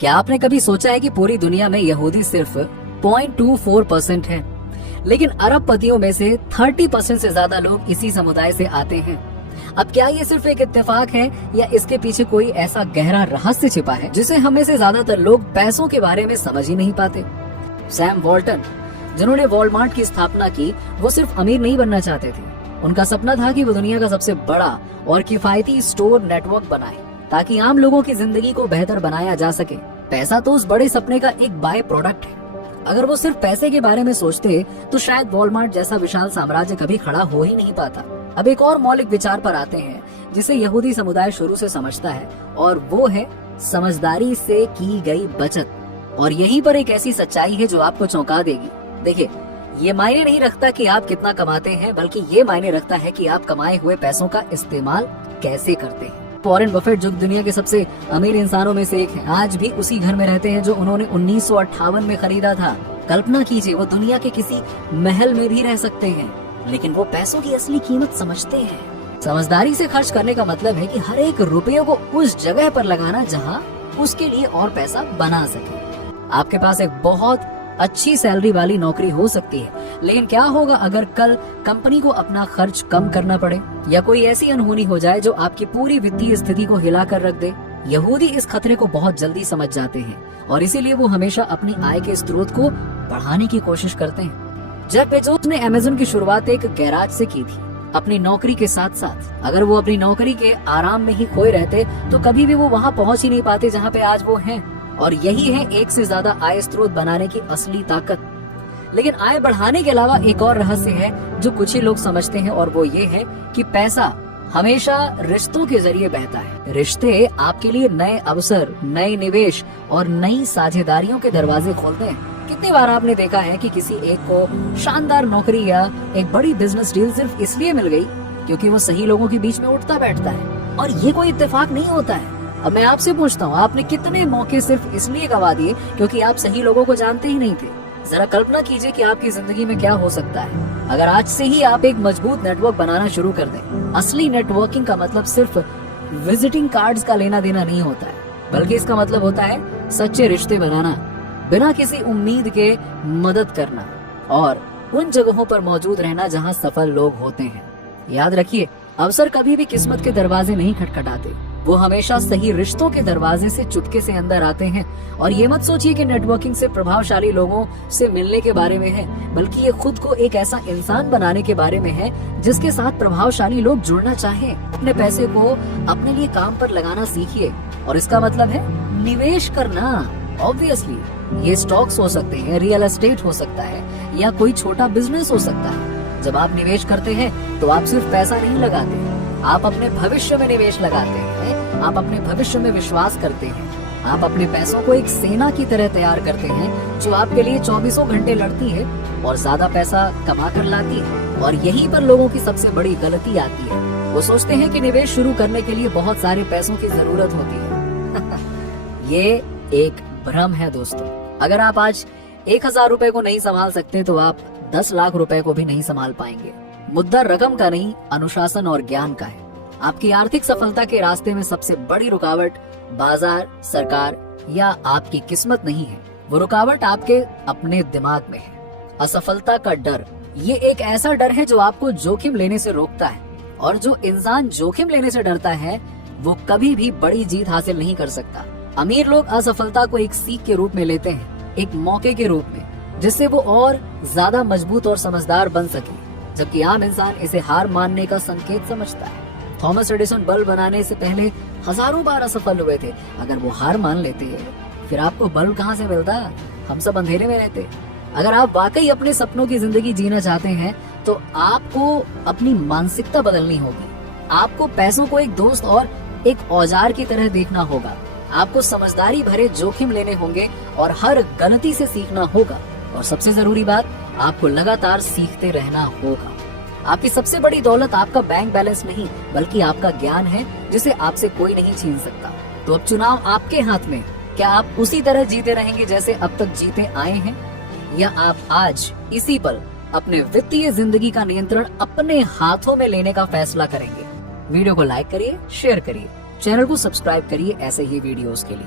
क्या आपने कभी सोचा है कि पूरी दुनिया में यहूदी सिर्फ 0.24% है, लेकिन अरबपतियों में से 30% से ज्यादा लोग इसी समुदाय से आते हैं। अब क्या ये सिर्फ एक इत्तेफाक है या इसके पीछे कोई ऐसा गहरा रहस्य छिपा है जिसे हमें से ज्यादातर लोग पैसों के बारे में समझ ही नहीं पाते। सैम वॉल्टन, जिन्होंने वॉलमार्ट की स्थापना की, वो सिर्फ अमीर नहीं बनना चाहते थे। उनका सपना था कि वो दुनिया का सबसे बड़ा और किफायती स्टोर नेटवर्क बनाए ताकि आम लोगों की जिंदगी को बेहतर बनाया जा सके। पैसा तो उस बड़े सपने का एक बाय प्रोडक्ट है। अगर वो सिर्फ पैसे के बारे में सोचते तो शायद वॉलमार्ट जैसा विशाल साम्राज्य कभी खड़ा हो ही नहीं पाता। अब एक और मौलिक विचार पर आते हैं जिसे यहूदी समुदाय शुरू से समझता है, और वो है समझदारी से की गई बचत। और यहीं पर एक ऐसी सच्चाई है जो आपको चौंका देगी। देखिए, ये मायने नहीं रखता कि आप कितना कमाते हैं, बल्कि ये मायने रखता है कि आप कमाए हुए पैसों का इस्तेमाल कैसे करते हैं। वॉरेन बफेट, जो दुनिया के सबसे अमीर इंसानों में से एक है, आज भी उसी घर में रहते हैं जो उन्होंने 1958 में खरीदा था। कल्पना कीजिए, वो दुनिया के किसी महल में भी रह सकते हैं, लेकिन वो पैसों की असली कीमत समझते हैं। समझदारी से खर्च करने का मतलब है कि हर एक रुपये को उस जगह पर लगाना जहां उसके लिए और पैसा बना सके। आपके पास एक बहुत अच्छी सैलरी वाली नौकरी हो सकती है, लेकिन क्या होगा अगर कल कंपनी को अपना खर्च कम करना पड़े या कोई ऐसी अनहोनी हो जाए जो आपकी पूरी वित्तीय स्थिति को हिला कर रख दे। यहूदी इस खतरे को बहुत जल्दी समझ जाते हैं और इसीलिए वो हमेशा अपनी आय के स्रोत को बढ़ाने की कोशिश करते हैं। जेफ बेजोस ने अमेज़न की शुरुआत एक गैराज से की थी, अपनी नौकरी के साथ साथ। अगर वो अपनी नौकरी के आराम में ही खोए रहते तो कभी भी वो वहाँ पहुँच ही नहीं पाते जहाँ पे आज वो हैं। और यही है एक से ज्यादा आय स्रोत बनाने की असली ताकत। लेकिन आय बढ़ाने के अलावा एक और रहस्य है जो कुछ ही लोग समझते हैं, और वो ये है कि पैसा हमेशा रिश्तों के जरिए बहता है। रिश्ते आपके लिए नए अवसर, नए निवेश और नई साझेदारियों के दरवाजे खोलते हैं। कितनी बार आपने देखा है कि किसी एक को शानदार नौकरी या एक बड़ी बिजनेस डील सिर्फ इसलिए मिल गई क्योंकि वो सही लोगों के बीच में उठता बैठता है, और ये कोई इत्तेफाक नहीं होता है। अब मैं आपसे पूछता हूँ, आपने कितने मौके सिर्फ इसलिए गवा दिए क्योंकि आप सही लोगों को जानते ही नहीं थे? जरा कल्पना कीजिए कि आपकी जिंदगी में क्या हो सकता है अगर आज से ही आप एक मजबूत नेटवर्क बनाना शुरू कर दें। असली नेटवर्किंग का मतलब सिर्फ विजिटिंग कार्ड्स का लेना देना नहीं होता है, बल्कि इसका मतलब होता है सच्चे रिश्ते बनाना, बिना किसी उम्मीद के मदद करना और उन जगहों पर मौजूद रहना जहाँ सफल लोग होते हैं। याद रखिए, अवसर कभी भी किस्मत के दरवाजे नहीं खटखटाते, वो हमेशा सही रिश्तों के दरवाजे से चुपके से अंदर आते हैं। और ये मत सोचिए कि नेटवर्किंग से प्रभावशाली लोगों से मिलने के बारे में है, बल्कि ये खुद को एक ऐसा इंसान बनाने के बारे में है जिसके साथ प्रभावशाली लोग जुड़ना चाहें। अपने पैसे को अपने लिए काम पर लगाना सीखिए, और इसका मतलब है निवेश करना। ऑब्वियसली ये स्टॉक्स हो सकते हैं, रियल एस्टेट हो सकता है, या कोई छोटा बिजनेस हो सकता है। जब आप निवेश करते हैं तो आप सिर्फ पैसा नहीं लगाते, आप अपने भविष्य में निवेश लगाते हैं। आप अपने भविष्य में विश्वास करते हैं। आप अपने पैसों को एक सेना की तरह तैयार करते हैं जो आपके लिए 24 घंटे लड़ती है और ज्यादा पैसा कमा कर लाती है। और यहीं पर लोगों की सबसे बड़ी गलती आती है। वो सोचते हैं कि निवेश शुरू करने के लिए बहुत सारे पैसों की जरूरत होती है। ये एक भ्रम है दोस्तों। अगर आप आज 1000 रुपए को नहीं संभाल सकते तो आप 10 लाख रुपए को भी नहीं संभाल पाएंगे। मुद्दा रकम का नहीं, अनुशासन और ज्ञान का है। आपकी आर्थिक सफलता के रास्ते में सबसे बड़ी रुकावट बाजार, सरकार या आपकी किस्मत नहीं है। वो रुकावट आपके अपने दिमाग में है। असफलता का डर, ये एक ऐसा डर है जो आपको जोखिम लेने से रोकता है, और जो इंसान जोखिम लेने से डरता है वो कभी भी बड़ी जीत हासिल नहीं कर सकता। अमीर लोग असफलता को एक सीख के रूप में लेते हैं, एक मौके के रूप में, जिससे वो और ज्यादा मजबूत और समझदार बन सके, जबकि आम इंसान इसे हार मानने का संकेत समझता है। थॉमस एडिसन बल्ब बनाने से पहले हजारों बार असफल हुए थे। अगर वो हार मान लेते फिर आपको बल्ब कहाँ से मिलता? हम सब अंधेरे में रहते। अगर आप वाकई अपने सपनों की जिंदगी जीना चाहते हैं तो आपको अपनी मानसिकता बदलनी होगी। आपको पैसों को एक दोस्त और एक औजार की तरह देखना होगा। आपको समझदारी भरे जोखिम लेने होंगे और हर गलती से सीखना होगा। और सबसे जरूरी बात, आपको लगातार सीखते रहना होगा। आपकी सबसे बड़ी दौलत आपका बैंक बैलेंस नहीं, बल्कि आपका ज्ञान है, जिसे आपसे कोई नहीं छीन सकता। तो अब चुनाव आपके हाथ में। क्या आप उसी तरह जीते रहेंगे जैसे अब तक जीते आए हैं, या आप आज इसी पल अपने वित्तीय जिंदगी का नियंत्रण अपने हाथों में लेने का फैसला करेंगे? वीडियो को लाइक करिए, शेयर करिए, चैनल को सब्सक्राइब करिए ऐसे ही वीडियोस के लिए।